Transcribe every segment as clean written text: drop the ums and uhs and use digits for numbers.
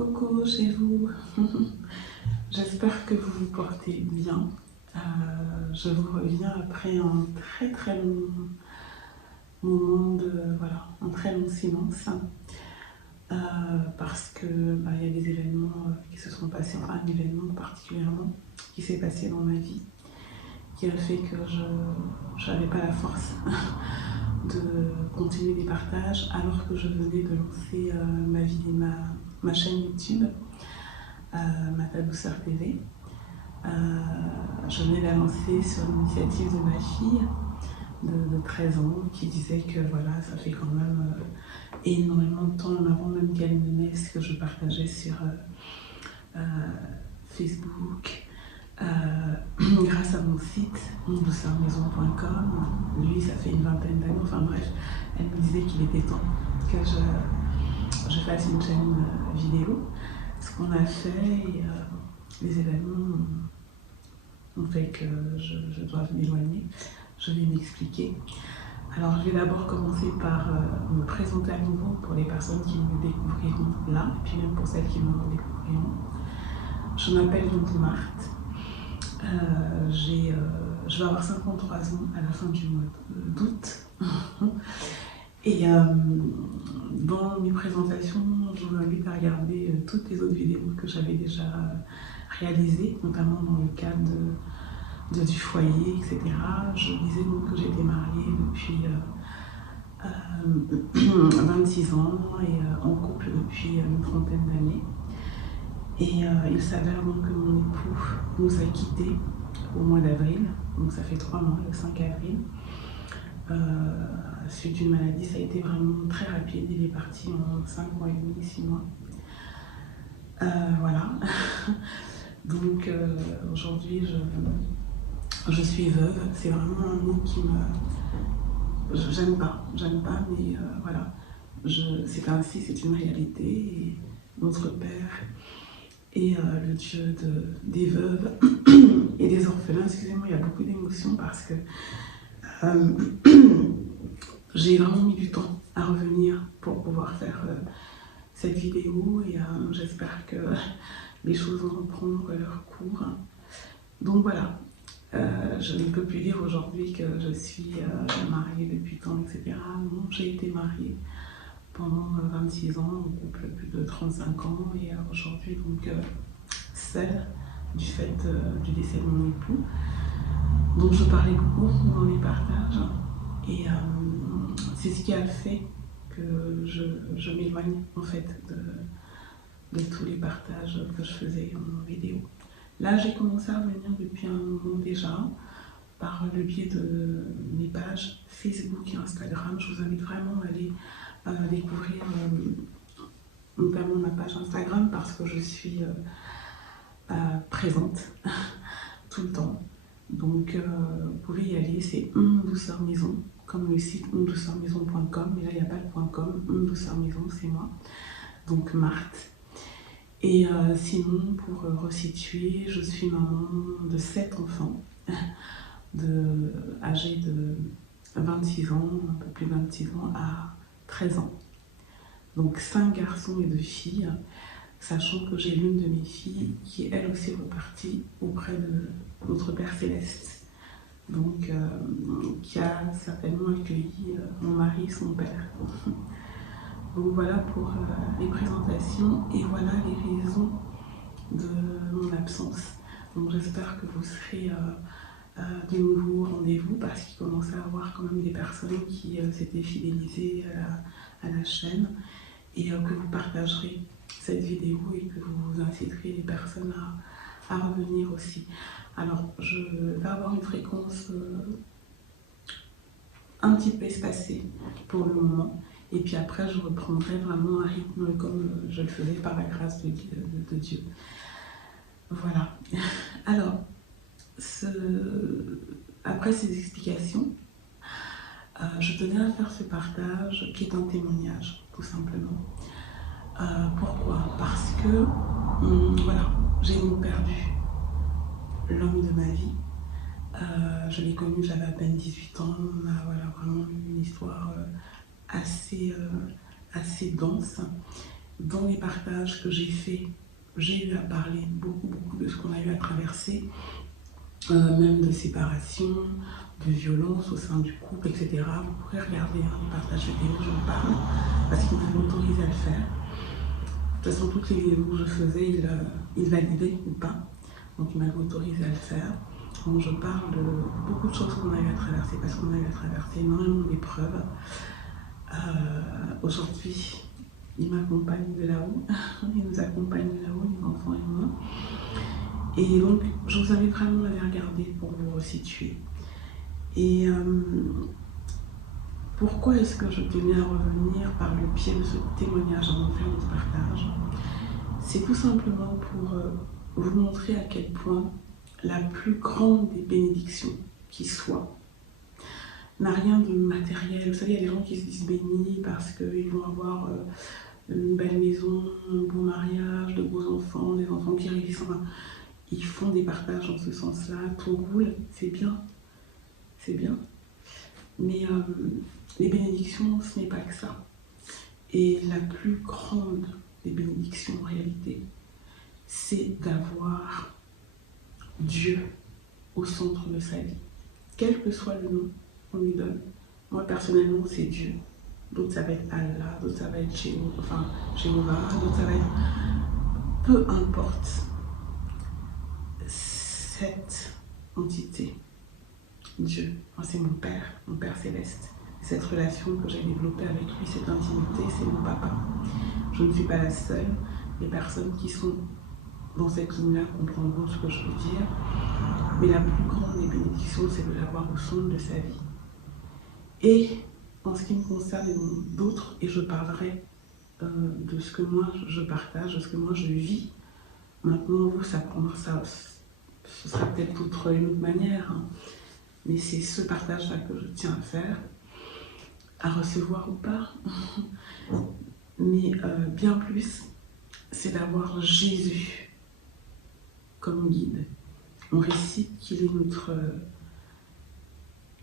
Coucou chez vous, j'espère que vous vous portez bien. Je vous reviens après un très long moment voilà, un très long silence, parce que il y a des événements qui se sont passés, enfin un événement particulièrement qui s'est passé dans ma vie, qui a fait que je n'avais pas la force de continuer les partages alors que je venais de lancer ma vie et ma chaîne YouTube, Ma Douceur TV. Je venais la lancer sur l'initiative de ma fille de 13 ans qui disait que voilà, ça fait quand même énormément de temps, avant même qu'elle ne naisse, que je partageais sur Facebook, grâce à mon site mondouceurmaison.com. Lui, ça fait une vingtaine d'années, enfin bref, elle me disait qu'il était temps que je fasse une chaîne vidéo. Ce qu'on a fait, et les événements ont fait que je dois m'éloigner. Je vais m'expliquer. Alors, je vais d'abord commencer par me présenter à nouveau pour les personnes qui me découvriront là, et puis même pour celles qui me découvriront. Je m'appelle donc Marthe. Je vais avoir 53 ans à la fin du mois d'août. Et dans mes présentations, je vous invite à regarder toutes les autres vidéos que j'avais déjà réalisées, notamment dans le cadre du foyer, etc. Je disais donc que j'étais mariée depuis 26 ans et en couple depuis une trentaine d'années. Et il s'avère donc que mon époux nous a quittés au mois d'avril, donc ça fait 3 mois, le 5 avril. Suite d'une maladie, ça a été vraiment très rapide, il est parti en 5 mois et demi, 6 mois. Voilà. Donc aujourd'hui, je suis veuve. C'est vraiment un mot qui me... J'aime pas, mais voilà. C'est ainsi, c'est une réalité. Et notre Père est le Dieu des veuves et des orphelins. Excusez-moi, il y a beaucoup d'émotions parce que j'ai vraiment mis du temps à revenir pour pouvoir faire cette vidéo et j'espère que les choses vont reprendre leur cours. Donc voilà, je ne peux plus dire aujourd'hui que je suis mariée depuis tant, etc. Non, j'ai été mariée pendant 26 ans, en couple plus de 35 ans et aujourd'hui donc seule du fait du décès de mon époux. Donc je parlais beaucoup dans les partages et c'est ce qui a fait que je m'éloigne en fait de tous les partages que je faisais en vidéo. Là j'ai commencé à revenir depuis un moment déjà par le biais de mes pages Facebook et Instagram. Je vous invite vraiment à aller découvrir notamment ma page Instagram parce que je suis présente tout le temps. Donc vous pouvez y aller, c'est Mon Douceur Maison, comme le site mondouceurmaison.com, mais là il n'y a pas le .com, Mon Douceur Maison, c'est moi, donc Marthe. Et sinon, pour resituer, je suis maman de 7 enfants, âgés de 26 ans, un peu plus de 26 ans, à 13 ans. Donc 5 garçons et 2 filles, sachant que j'ai l'une de mes filles qui est elle aussi repartie auprès de notre Père Céleste, donc qui a certainement accueilli mon mari et son père. Donc voilà pour les présentations et voilà les raisons de mon absence. Donc j'espère que vous serez de nouveau au rendez-vous parce qu'il commence à avoir quand même des personnes qui s'étaient fidélisées à la chaîne et que vous partagerez cette vidéo et que vous inciterez les personnes à revenir aussi. Alors, je vais avoir une fréquence un petit peu espacée pour le moment. Et puis après, je reprendrai vraiment un rythme comme je le faisais par la grâce de Dieu. Voilà. Alors, après ces explications, je tenais à faire ce partage qui est un témoignage, tout simplement. Pourquoi? Parce que, voilà, j'ai donc perdu l'homme de ma vie. Je l'ai connu, j'avais à peine 18 ans. On a voilà, vraiment une histoire assez dense. dans les partages que j'ai faits, j'ai eu à parler beaucoup de ce qu'on a eu à traverser, même de séparation, de violence au sein du couple, etc. Vous pourrez regarder les partages vidéo, j'en parle, parce qu'il m'avait autorisé à le faire. De toute façon, toutes les vidéos que je faisais, il validait ou pas. Donc il m'avait autorisé à le faire. Donc je parle de beaucoup de choses qu'on a eu à traverser, parce qu'on a eu à traverser énormément d'épreuves. Aujourd'hui, il m'accompagne de là-haut, il nous accompagne de là-haut, les enfants et moi. Et donc, je vous invite vraiment à les regarder pour vous resituer. Et pourquoi est-ce que je tenais à revenir par le pied de ce témoignage avant de faire notre partage? C'est tout simplement pour vous montrer à quel point la plus grande des bénédictions qui soit n'a rien de matériel. Vous savez, il y a des gens qui se disent bénis parce qu'ils vont avoir une belle maison, un bon mariage, de beaux enfants, des enfants qui réussissent. Enfin, ils font des partages dans ce sens-là, tout roule, c'est bien, c'est bien. Mais les bénédictions, ce n'est pas que ça. Et la plus grande des bénédictions en réalité, c'est d'avoir Dieu au centre de sa vie. Quel que soit le nom qu'on lui donne. Moi personnellement, c'est Dieu. D'autres ça va être Allah, d'autres ça va être Jéhovah, d'autres ça va être... Peu importe cette entité, Dieu, moi, c'est mon Père céleste. Cette relation que j'ai développée avec lui, cette intimité, c'est mon papa. Je ne suis pas la seule. Les personnes qui sont dans cette ligne-là comprendront ce que je veux dire. Mais la plus grande des bénédictions, c'est de l'avoir au centre de sa vie. Et en ce qui me concerne et d'autres, et je parlerai de ce que moi je partage, de ce que moi je vis. Maintenant, vous, ce sera peut-être une autre manière, hein. Mais c'est ce partage-là que je tiens à faire, à recevoir ou pas. Mais bien plus, c'est d'avoir Jésus comme guide. On récite qu'il est notre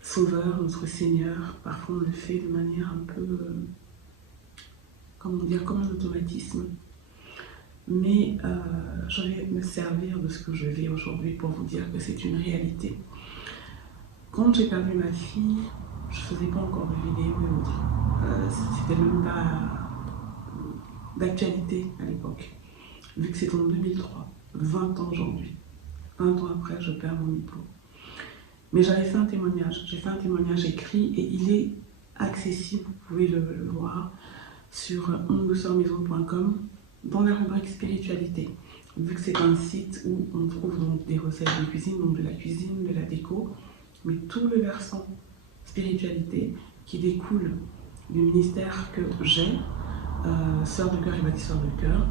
Sauveur, notre Seigneur. Parfois on le fait de manière un peu, comment dire, comme un automatisme. Mais je vais me servir de ce que je vis aujourd'hui pour vous dire que c'est une réalité. Quand j'ai perdu ma fille, je faisais pas encore de vidéos et autres. C'était même pas d'actualité à l'époque. Vu que c'est en 2003, 20 ans aujourd'hui. 20 ans après, je perds mon époux. Mais j'avais fait un témoignage. J'ai fait un témoignage écrit et il est accessible, vous pouvez le voir, sur ondouceurmaison.com dans la rubrique spiritualité. Vu que c'est un site où on trouve donc des recettes de cuisine, donc de la cuisine, de la déco, mais tout le versant spiritualité qui découle du ministère que j'ai, Sœur de cœur et bâtisseur de cœur,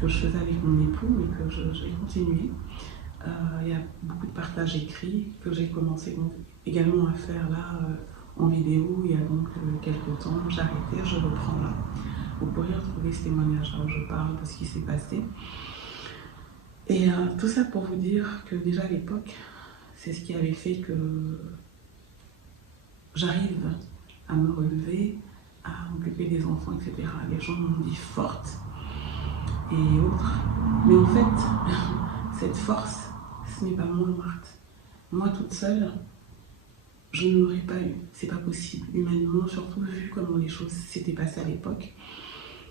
que je faisais avec mon époux, mais que je vais continuer. Il y a beaucoup de partages écrits que j'ai commencé donc, également à faire là en vidéo il y a donc quelques temps. J'ai arrêté, je reprends là. Vous pourrez retrouver ce témoignage là où je parle de ce qui s'est passé. Et tout ça pour vous dire que déjà à l'époque, c'est ce qui avait fait que j'arrive à me relever, à m'occuper des enfants, etc. Les gens m'ont dit forte et autres. Mais en fait, cette force, ce n'est pas moi, Marthe. Moi toute seule, je ne l'aurais pas eu. C'est pas possible. Humainement, surtout vu comment les choses s'étaient passées à l'époque.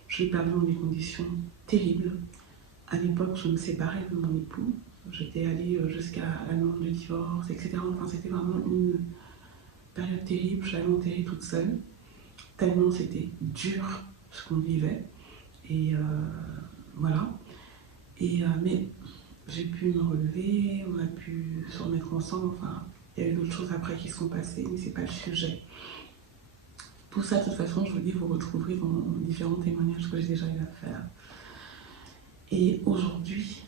Je l'ai perdu dans des conditions terribles. À l'époque, je me séparais de mon époux. J'étais allée jusqu'à la demande de divorce, etc. Enfin, c'était vraiment une période terrible. Je l'avais enterrée toute seule. Tellement c'était dur ce qu'on vivait. Et voilà. Et, mais j'ai pu me relever, on a pu se remettre ensemble. Enfin, il y a eu d'autres choses après qui sont passées, mais c'est pas le sujet. Tout ça, de toute façon, je vous dis, vous retrouverez dans différents témoignages que j'ai déjà eu à faire. Et aujourd'hui,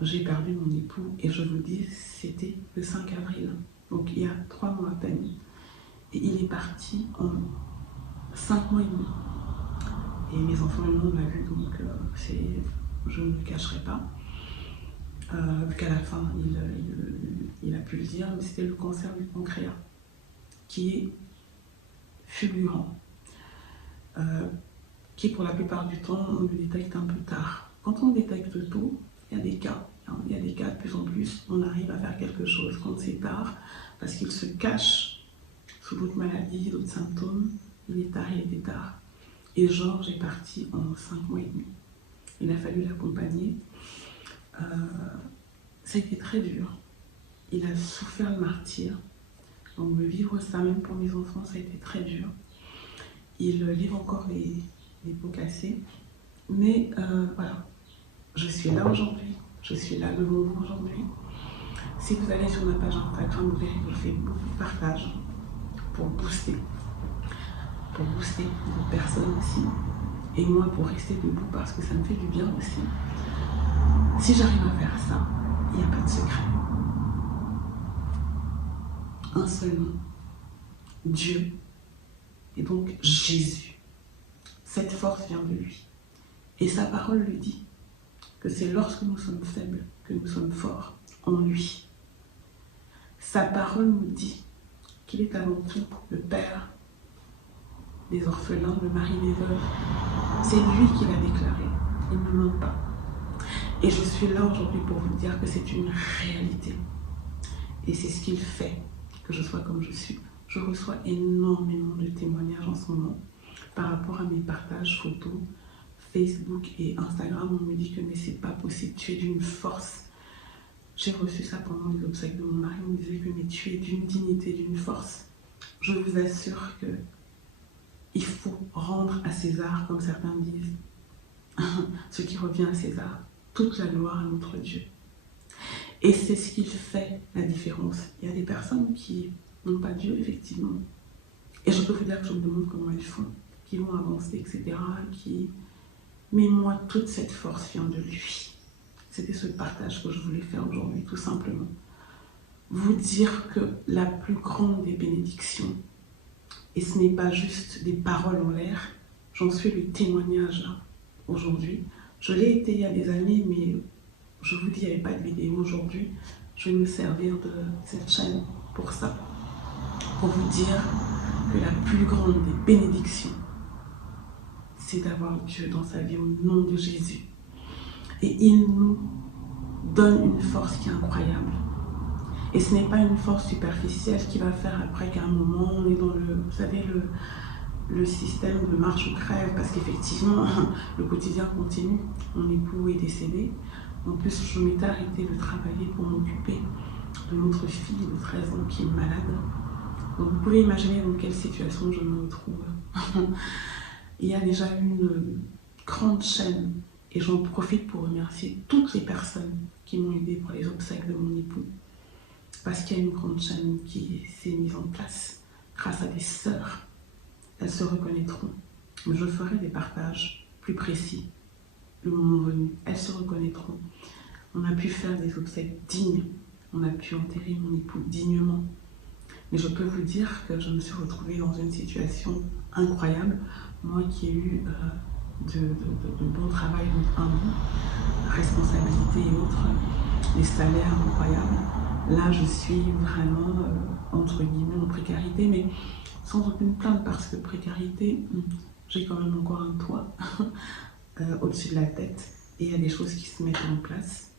j'ai perdu mon époux et je vous dis, c'était le 5 avril, donc il y a 3 mois à peine. Et il est parti en 5 mois et demi. Et mes enfants et moi, on l'a vu, donc je ne le cacherai pas. Vu qu'à la fin, il a pu le dire, mais c'était le cancer du pancréas, qui est fulgurant. qui pour la plupart du temps, on le détecte un peu tard. Quand on détecte tôt, il y a des cas. Il y a des cas de plus en plus, on arrive à faire quelque chose quand c'est tard, parce qu'il se cache sous d'autres maladies, d'autres symptômes. Il est tard, il était tard. Et Georges est parti en 5 mois et demi. Il a fallu l'accompagner. Ça a été très dur. Il a souffert le martyre. Donc, vivre ça, même pour mes enfants, ça a été très dur. Il livre encore les pots cassés. Mais voilà, je suis là aujourd'hui. Je suis là devant vous aujourd'hui. Si vous allez sur ma page Instagram, vous verrez que je fais beaucoup de partages pour booster d'autres personnes aussi. Et moi, pour rester debout, parce que ça me fait du bien aussi. Si j'arrive à faire ça, il n'y a pas de secret. Un seul nom, Dieu, et donc Jésus. Cette force vient de lui. Et sa parole lui dit que c'est lorsque nous sommes faibles que nous sommes forts en lui. Sa parole nous dit qu'il est avant tout le Père des orphelins, le mari des veuves. C'est lui qui l'a déclaré. Il ne ment pas. Et je suis là aujourd'hui pour vous dire que c'est une réalité. Et c'est ce qu'il fait que je sois comme je suis. Je reçois énormément de témoignages en ce moment par rapport à mes partages photos, Facebook et Instagram. On me dit que mais c'est pas possible, tu es d'une force. J'ai reçu ça pendant les obsèques de mon mari. On me disait que mais tu es d'une dignité, d'une force. Je vous assure que il faut rendre à César, comme certains disent, ce qui revient à César, toute la gloire à notre Dieu. Et c'est ce qui fait la différence. Il y a des personnes qui n'ont pas Dieu, effectivement. Et je peux vous dire que je me demande comment elles font, qui vont avancer, etc. Mais moi, toute cette force vient de lui. C'était ce partage que je voulais faire aujourd'hui, tout simplement. Vous dire que la plus grande des bénédictions, et ce n'est pas juste des paroles en l'air, j'en suis le témoignage aujourd'hui. Je l'ai été il y a des années, mais je vous dis, il n'y avait pas de vidéo aujourd'hui. Je vais me servir de cette chaîne pour ça, pour vous dire que la plus grande des bénédictions, c'est d'avoir Dieu dans sa vie au nom de Jésus. Et il nous donne une force qui est incroyable. Et ce n'est pas une force superficielle qui va faire après qu'à un moment, on est dans vous savez, le système de marche ou crève, parce qu'effectivement, le quotidien continue. Mon époux est décédé. En plus, je m'étais arrêtée de travailler pour m'occuper de notre fille de 13 ans qui est malade. Donc vous pouvez imaginer dans quelle situation je me retrouve. Il y a déjà une grande chaîne, et j'en profite pour remercier toutes les personnes qui m'ont aidé pour les obsèques de mon époux. Parce qu'il y a une grande chaîne qui s'est mise en place grâce à des sœurs. Elles se reconnaîtront. Mais je ferai des partages plus précis le moment venu. Elles se reconnaîtront. On a pu faire des obsèques dignes. On a pu enterrer mon époux dignement. Mais je peux vous dire que je me suis retrouvée dans une situation incroyable. Moi qui ai eu de bon travail en un bout, responsabilité et autres, des salaires incroyables. Là, je suis vraiment, entre guillemets, en précarité, mais sans aucune plainte, parce que précarité, j'ai quand même encore un toit au-dessus de la tête, et il y a des choses qui se mettent en place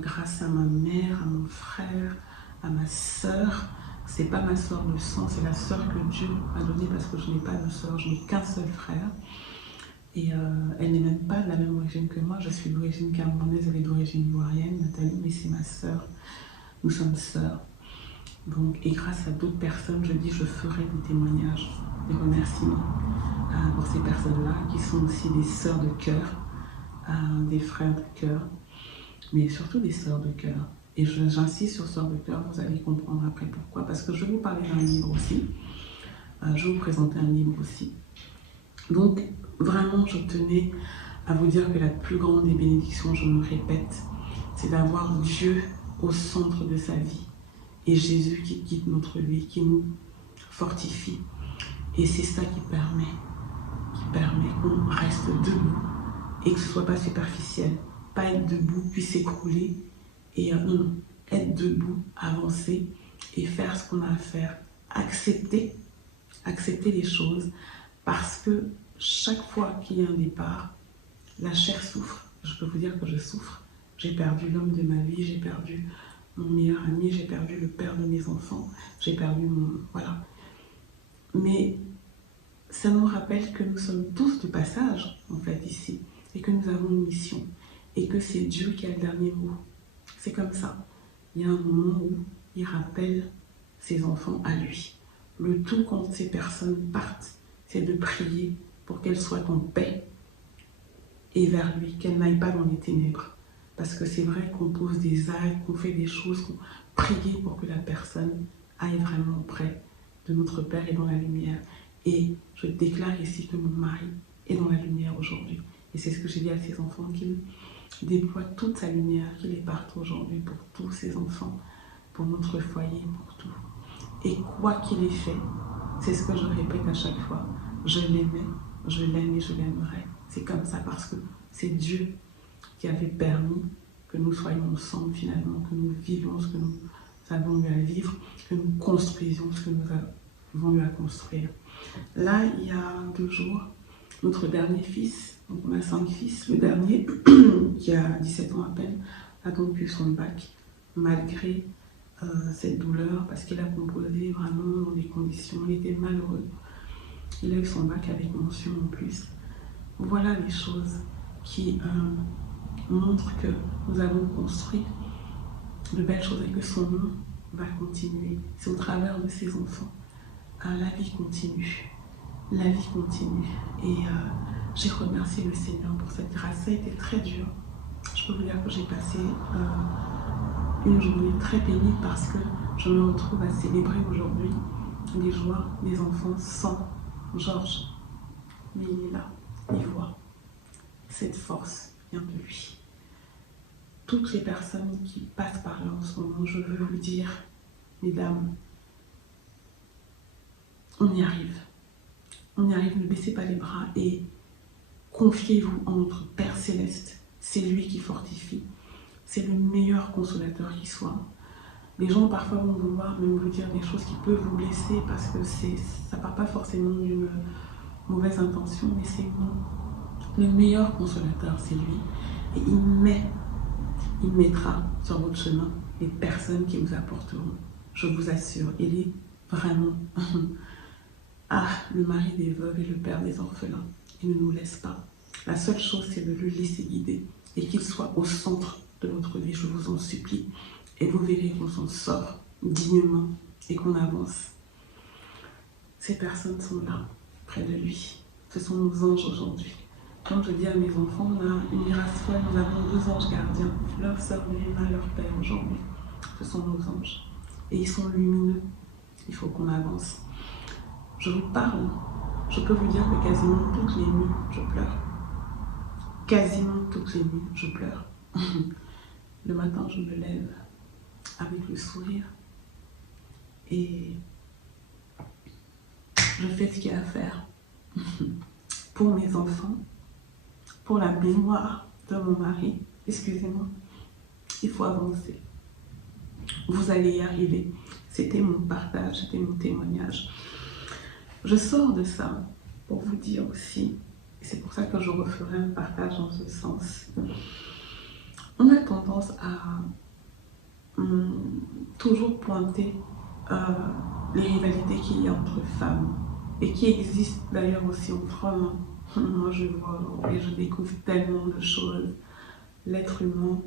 grâce à ma mère, à mon frère, à ma sœur. C'est pas ma sœur de sang, c'est la sœur que Dieu m'a donnée, parce que je n'ai pas de sœur, je n'ai qu'un seul frère. Et elle n'est même pas de la même origine que moi. Je suis d'origine camerounaise, elle est d'origine ivoirienne, Nathalie, mais c'est ma sœur. Nous sommes sœurs. Donc, et grâce à d'autres personnes, je dis, je ferai des témoignages, des remerciements pour ces personnes-là, qui sont aussi des sœurs de cœur, des frères de cœur, mais surtout des sœurs de cœur. Et j'insiste sur sœurs de cœur, vous allez comprendre après pourquoi. Parce que je vais vous parler d'un livre aussi. Je vais vous présenter un livre aussi. Donc, vraiment, je tenais à vous dire que la plus grande des bénédictions, je me répète, c'est d'avoir Dieu au centre de sa vie. Et Jésus qui quitte notre vie, qui nous fortifie. Et c'est ça qui permet qu'on reste debout et que ce ne soit pas superficiel. Pas être debout puis s'écrouler. Et non, être debout, avancer et faire ce qu'on a à faire. Accepter les choses, parce que chaque fois qu'il y a un départ, la chair souffre. Je peux vous dire que je souffre. J'ai perdu l'homme de ma vie, j'ai perdu mon meilleur ami, j'ai perdu le père de mes enfants, j'ai perdu mon... Voilà. Mais ça nous rappelle que nous sommes tous de passage, en fait, ici, et que nous avons une mission, et que c'est Dieu qui a le dernier mot. C'est comme ça. Il y a un moment où il rappelle ses enfants à lui. Le tout quand ces personnes partent, c'est de prier pour qu'elles soient en paix et vers lui, qu'elles n'aillent pas dans les ténèbres. Parce que c'est vrai qu'on pose des actes, qu'on fait des choses, qu'on prie pour que la personne aille vraiment auprès de notre Père et dans la lumière. Et je déclare ici que mon mari est dans la lumière aujourd'hui. Et c'est ce que j'ai dit à ses enfants, qu'il déploie toute sa lumière, qu'il est partout aujourd'hui pour tous ses enfants, pour notre foyer, pour tout. Et quoi qu'il ait fait, c'est ce que je répète à chaque fois, je l'aimais, je l'aime et je l'aimerai. C'est comme ça parce que c'est Dieu qui avait permis que nous soyons ensemble finalement, que nous vivions ce que nous avons eu à vivre, que nous construisions ce que nous avons eu à construire. Là, il y a 2 jours, notre dernier fils, donc on a 5 fils, le dernier, qui a 17 ans à peine, a donc eu son bac, malgré cette douleur, parce qu'il a composé vraiment dans des conditions, il était malheureux. Il a eu son bac avec mention en plus. Voilà les choses qui montrent que nous avons construit de belles choses et que son nom va continuer. C'est au travers de ses enfants. La vie continue. La vie continue. Et j'ai remercié le Seigneur pour cette grâce. Ça a été très dur. Je peux vous dire que j'ai passé une journée très pénible parce que je me retrouve à célébrer aujourd'hui les joies des enfants sans Georges. Mais il est là, il voit. Cette force vient de lui. Toutes les personnes qui passent par là en ce moment, je veux vous dire, mesdames, on y arrive. On y arrive, ne baissez pas les bras et confiez-vous en notre Père Céleste. C'est lui qui fortifie. C'est le meilleur consolateur qui soit. Les gens parfois vont vouloir même vous dire des choses qui peuvent vous blesser parce que ça part pas forcément d'une mauvaise intention, mais c'est bon. Le meilleur consolateur, c'est lui. Et il mettra sur votre chemin les personnes qui vous apporteront. Je vous assure, il est vraiment le mari des veuves et le père des orphelins. Il ne nous laisse pas. La seule chose, c'est de le laisser guider et qu'il soit au centre de notre vie, je vous en supplie. Et vous verrez qu'on s'en sort dignement et qu'on avance. Ces personnes sont là, près de lui. Ce sont nos anges aujourd'hui. Comme je dis à mes enfants, on a une grâce folle, nous avons 2 anges gardiens, leur sœur Léna, leur père aujourd'hui. Ce sont nos anges. Et ils sont lumineux. Il faut qu'on avance. Je vous parle, je peux vous dire que quasiment toutes les nuits, je pleure. Quasiment toutes les nuits, je pleure. Le matin, je me lève avec le sourire et je fais ce qu'il y a à faire pour mes enfants, pour la mémoire de mon mari. Excusez-moi, il faut avancer. Vous allez y arriver. C'était mon partage, c'était mon témoignage. Je sors de ça pour vous dire aussi, et c'est pour ça que je referai un partage dans ce sens. On a tendance à toujours pointer les rivalités qu'il y a entre femmes et qui existent d'ailleurs aussi entre hommes. Moi je vois et je découvre tellement de choses. L'être humain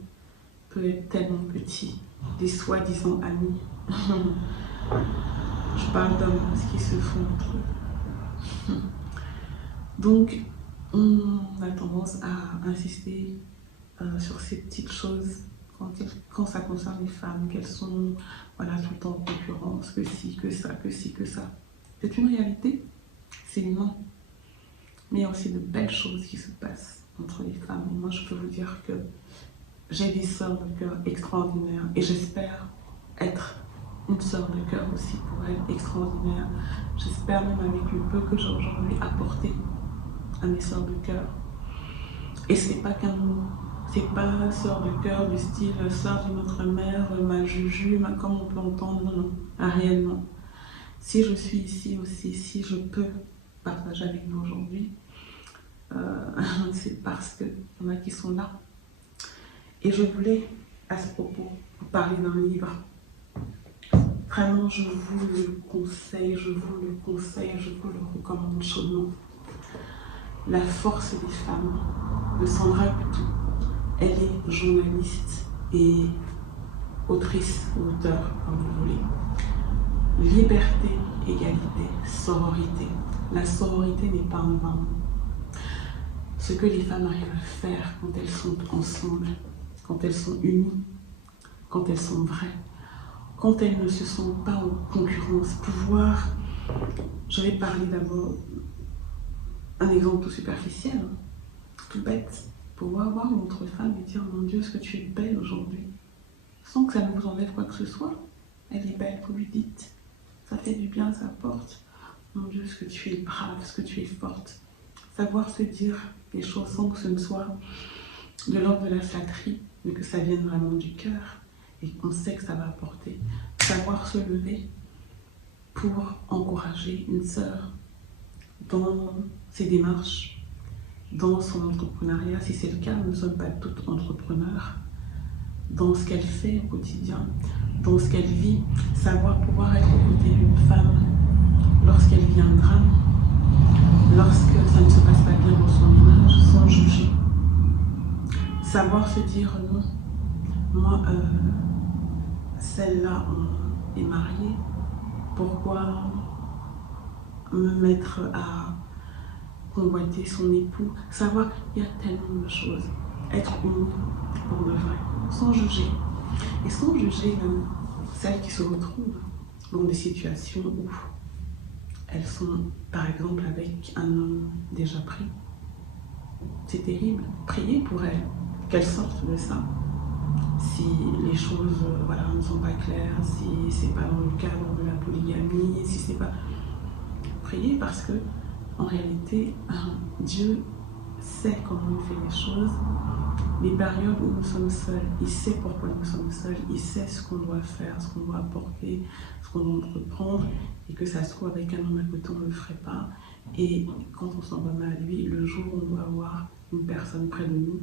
peut être tellement petit, des soi-disant amis. Je parle d'hommes, ce qui se font entre eux. Donc on a tendance à insister sur ces petites choses quand ça concerne les femmes, qu'elles sont voilà, tout le temps en concurrence, que si, que ça, que si, que ça. C'est une réalité, c'est humain. Mais il y a aussi de belles choses qui se passent entre les femmes. Et moi, je peux vous dire que j'ai des sœurs de cœur extraordinaires et j'espère être une sœur de cœur aussi pour elles extraordinaire. J'espère même avec le peu que j'ai aujourd'hui apporté à mes sœurs de cœur. Et ce n'est pas qu'un mot. C'est pas sœur de cœur du style sœur d'une autre mère, ma juju, comme on peut entendre, non, réellement. Si je suis ici aussi, si je peux partager avec vous aujourd'hui, c'est parce qu'il y en a qui sont là. Et je voulais, à ce propos, vous parler d'un livre. Vraiment, je vous le conseille, je vous le recommande chaudement. La force des femmes, de Sandra Coutou. Elle est journaliste et autrice, auteure, comme vous voulez. Liberté, égalité, sororité. La sororité n'est pas un vain. Ce que les femmes arrivent à faire quand elles sont ensemble, quand elles sont unies, quand elles sont vraies, quand elles ne se sentent pas en concurrence. Pouvoir, je vais parler d'abord un exemple tout superficiel, tout bête. Pouvoir voir une autre femme et dire, mon Dieu, est-ce que tu es belle aujourd'hui? Sans que ça ne vous enlève quoi que ce soit. Elle est belle, vous lui dites. Ça fait du bien, ça porte. Mon Dieu, est-ce que tu es brave, est-ce que tu es forte? Savoir se dire les choses sans que ce ne soit de l'ordre de la flatterie, mais que ça vienne vraiment du cœur et qu'on sait que ça va apporter. Savoir se lever pour encourager une sœur dans ses démarches, dans son entrepreneuriat, si c'est le cas, nous ne sommes pas toutes entrepreneurs, dans ce qu'elle fait au quotidien, dans ce qu'elle vit, savoir pouvoir être aux côtés d'une femme lorsqu'elle vit un drame, lorsque ça ne se passe pas bien dans son image, sans juger. Savoir se dire non, moi, celle-là est mariée, pourquoi me mettre à convoiter son époux? Savoir, il y a tellement de choses. Être unie pour de vrai, sans juger. Et sans juger même celles qui se retrouvent dans des situations où elles sont, par exemple, avec un homme déjà pris. C'est terrible. Priez pour elles, qu'elles sortent de ça. Si les choses ne sont pas claires, si c'est pas dans le cadre de la polygamie, si c'est pas... Priez parce que, en réalité, Dieu sait comment il fait les choses. Les périodes où nous sommes seuls, il sait pourquoi nous sommes seuls, il sait ce qu'on doit faire, ce qu'on doit apporter, ce qu'on doit entreprendre, et que ça se trouve avec un homme à côté, on ne le ferait pas. Et quand on s'en remet à lui, le jour où on doit avoir une personne près de nous,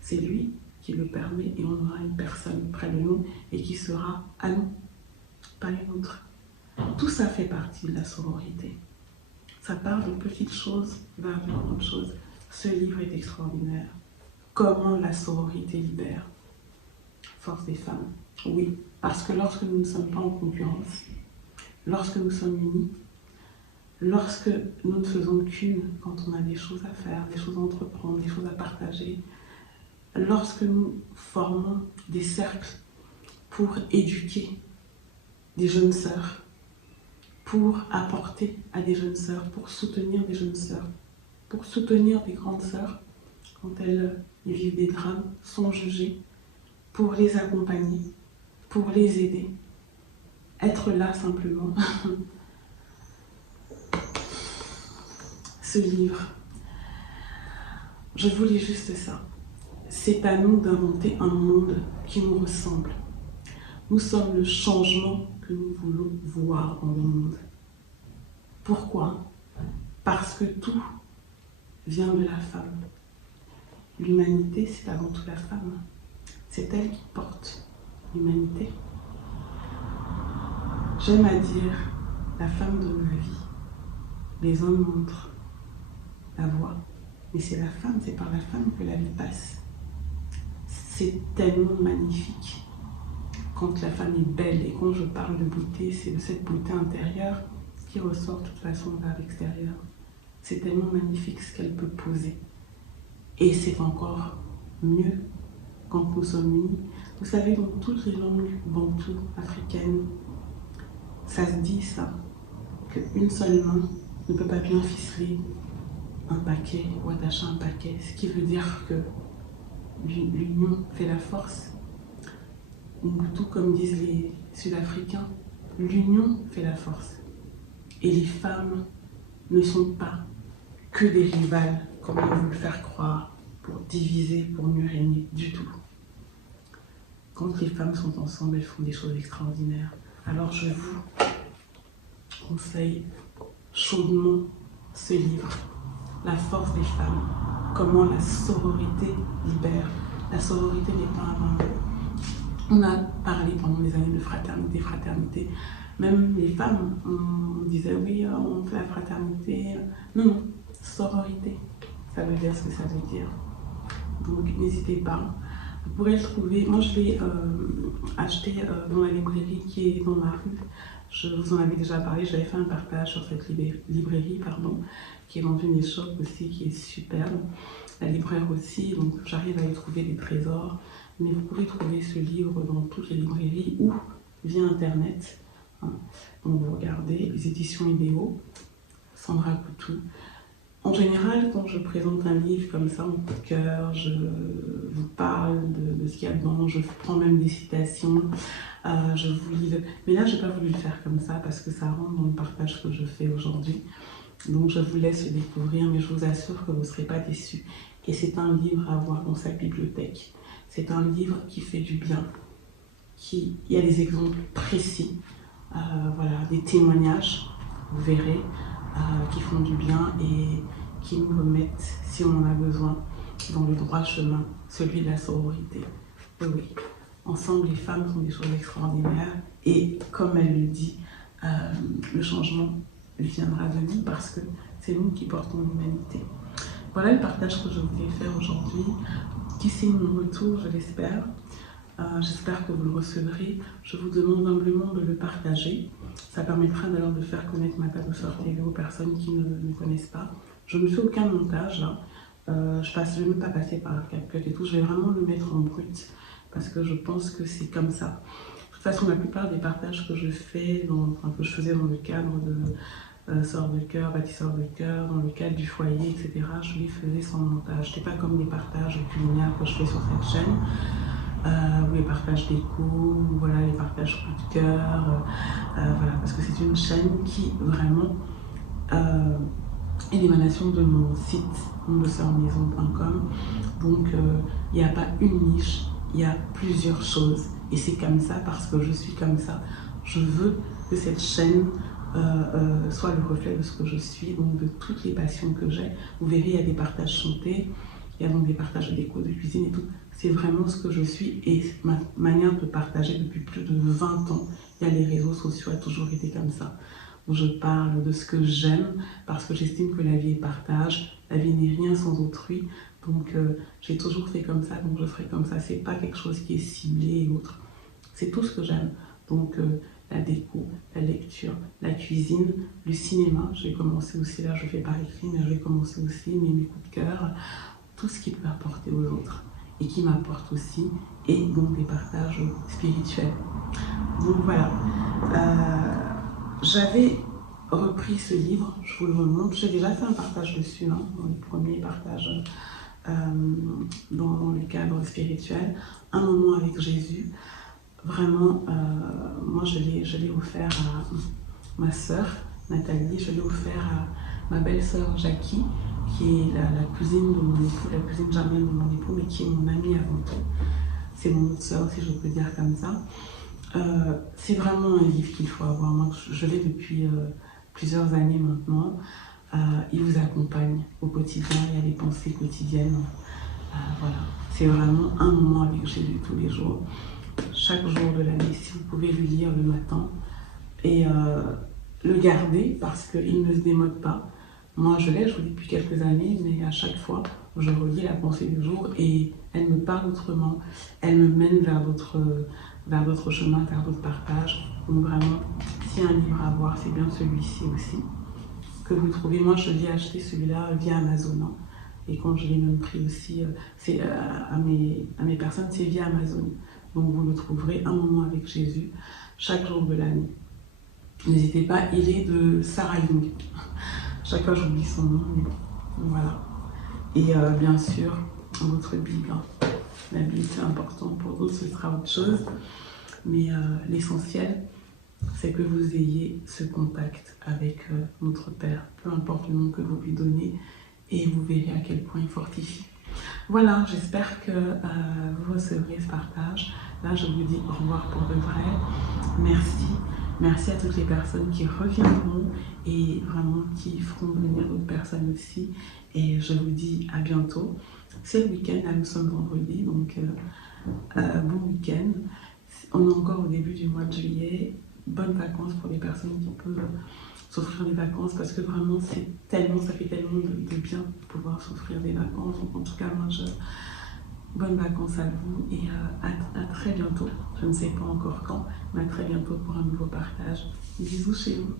c'est lui qui le permet, et on aura une personne près de nous, et qui sera à nous, pas une autre. Tout ça fait partie de la sororité. Ça part de petites choses vers de grandes choses. Ce livre est extraordinaire. Comment la sororité libère. Force des femmes. Oui, parce que lorsque nous ne sommes pas en concurrence, lorsque nous sommes unis, lorsque nous ne faisons qu'une quand on a des choses à faire, des choses à entreprendre, des choses à partager, lorsque nous formons des cercles pour éduquer des jeunes sœurs, pour apporter à des jeunes sœurs, pour soutenir des jeunes sœurs, pour soutenir des grandes sœurs quand elles vivent des drames sans juger, pour les accompagner, pour les aider, être là simplement. Ce livre, je voulais juste ça. C'est à nous d'inventer un monde qui nous ressemble. Nous sommes le changement que nous voulons voir dans le monde. Pourquoi? Parce que tout vient de la femme. L'humanité, c'est avant tout la femme. C'est elle qui porte l'humanité. J'aime à dire, la femme donne la vie. Les hommes montrent la voie. Mais c'est la femme, c'est par la femme que la vie passe. C'est tellement magnifique. Quand la femme est belle, et quand je parle de beauté, c'est de cette beauté intérieure qui ressort de toute façon vers l'extérieur. C'est tellement magnifique ce qu'elle peut poser. Et c'est encore mieux quand nous sommes unis. Vous savez, dans toutes les langues bantoues africaines, ça se dit ça, qu'une seule main ne peut pas bien ficeler un paquet ou attacher un paquet, ce qui veut dire que l'union fait la force. Tout comme disent les Sud-Africains, l'union fait la force. Et les femmes ne sont pas que des rivales, comme on veut le faire croire, pour diviser, pour mieux régner, du tout. Quand les femmes sont ensemble, elles font des choses extraordinaires. Alors je vous conseille chaudement ce livre, La force des femmes. comment la sororité libère. La sororité n'est pas un mot. On a parlé pendant des années de fraternité. Même les femmes, on disait oui, on fait la fraternité. Non, non, sororité, ça veut dire ce que ça veut dire. Donc n'hésitez pas. Vous pourrez le trouver. Moi, je l'ai acheté dans la librairie qui est dans ma rue. Je vous en avais déjà parlé. J'avais fait un partage sur cette librairie, qui est dans une échoppe aussi, qui est superbe. La libraire aussi. Donc, j'arrive à y trouver des trésors. Mais vous pouvez trouver ce livre dans toutes les librairies ou via Internet. Hein. Donc, vous regardez les éditions Idéaux, Sandra Coutou. En général, quand je présente un livre comme ça, en coup de cœur, je vous parle de ce qu'il y a dedans, je prends même des citations, je vous lis. Mais là, je n'ai pas voulu le faire comme ça parce que ça rentre dans le partage que je fais aujourd'hui. Donc, je vous laisse le découvrir, mais je vous assure que vous ne serez pas déçus. Et c'est un livre à avoir dans sa bibliothèque. C'est un livre qui fait du bien. Il y a des exemples précis, voilà, des témoignages, vous verrez, qui font du bien et qui nous remettent, si on en a besoin, dans le droit chemin, celui de la sororité. Oui, oui. Ensemble, les femmes font des choses extraordinaires et, comme elle le dit, le changement viendra de nous parce que c'est nous qui portons l'humanité. Voilà le partage que je voulais faire aujourd'hui, qui signe mon retour, je l'espère. J'espère que vous le recevrez. Je vous demande humblement de le partager. Ça permettra d'ailleurs de faire connaître ma douceur TV aux personnes qui ne me connaissent pas. Je ne fais aucun montage. Je ne vais même pas passer par CapCut et tout. Je vais vraiment le mettre en brut parce que je pense que c'est comme ça. De toute façon, la plupart des partages que je fais, que je faisais dans le cadre de sœurs de cœur, bâtisseurs de cœur, dans le cadre du foyer, etc., je les faisais sans montage. Ce n'était pas comme les partages culinaires que je fais sur cette chaîne. Ou les partages d'écho, ou voilà, les partages coup de cœur, voilà, parce que c'est une chaîne qui vraiment est l'émanation de mon site mondesœursmaison.com. Donc il n'y a pas une niche, il y a plusieurs choses et c'est comme ça parce que je suis comme ça. Je veux que cette chaîne soit le reflet de ce que je suis, donc de toutes les passions que j'ai. Vous verrez, il y a des partages chantés, il y a donc des partages d'écho, de cuisine et tout. C'est vraiment ce que je suis et ma manière de partager depuis plus de 20 ans. Il y a les réseaux sociaux, a toujours été comme ça. Où je parle de ce que j'aime parce que j'estime que la vie est partage. La vie n'est rien sans autrui. Donc j'ai toujours fait comme ça, donc je ferai comme ça. C'est pas quelque chose qui est ciblé et autre. C'est tout ce que j'aime. Donc la déco, la lecture, la cuisine, le cinéma. Je vais commencer aussi, là je fais par écrit, mais je vais commencer aussi mes coups de cœur. Tout ce qui peut apporter aux autres et qui m'apporte aussi, et donc des partages spirituels. Donc voilà, j'avais repris ce livre, je vous le montre, j'ai déjà fait un partage dessus, hein, dans les premiers partages dans le cadre spirituel, un moment avec Jésus. Vraiment, moi je l'ai offert à ma sœur Nathalie, je l'ai offert à ma belle-sœur Jackie, qui est la cousine de mon époux, la cousine germaine de mon époux, mais qui est mon amie avant tout. C'est mon autre sœur, si je peux dire comme ça. C'est vraiment un livre qu'il faut avoir. Moi, je l'ai depuis plusieurs années maintenant. Il vous accompagne au quotidien, il y a des pensées quotidiennes. Voilà. C'est vraiment un moment avec Jésus tous les jours. Chaque jour de l'année, si vous pouvez le lire le matin et le garder parce qu'il ne se démode pas. Moi, je l'ai depuis quelques années, mais à chaque fois, je relis la pensée du jour et elle me parle autrement. Elle me mène vers d'autres chemins, vers d'autres partages. Donc vraiment, s'il y a un livre à voir, c'est bien celui-ci aussi que vous trouvez. Moi, je l'ai acheté celui-là via Amazon. Hein. Et quand je l'ai même pris aussi, c'est à mes personnes, c'est via Amazon. Donc vous le trouverez un moment avec Jésus, chaque jour de l'année. N'hésitez pas, il est de Sarah Young. Chaque fois j'oublie son nom, mais voilà. Et bien sûr, votre Bible. La Bible c'est important, pour d'autres ce sera autre chose. Mais l'essentiel, c'est que vous ayez ce contact avec notre Père, peu importe le nom que vous lui donnez, et vous verrez à quel point il fortifie. Voilà, j'espère que vous recevrez ce partage. Là, je vous dis au revoir pour de vrai. Merci. Merci à toutes les personnes qui reviendront et vraiment qui feront venir d'autres personnes aussi. Et je vous dis à bientôt. C'est le week-end, là nous sommes vendredi, donc bon week-end. On est encore au début du mois de juillet. Bonnes vacances pour les personnes qui peuvent s'offrir des vacances parce que vraiment ça fait tellement de bien de pouvoir s'offrir des vacances. Donc en tout cas, bonnes vacances à vous et à très bientôt. Je ne sais pas encore quand, mais à très bientôt pour un nouveau partage. Bisous chez vous.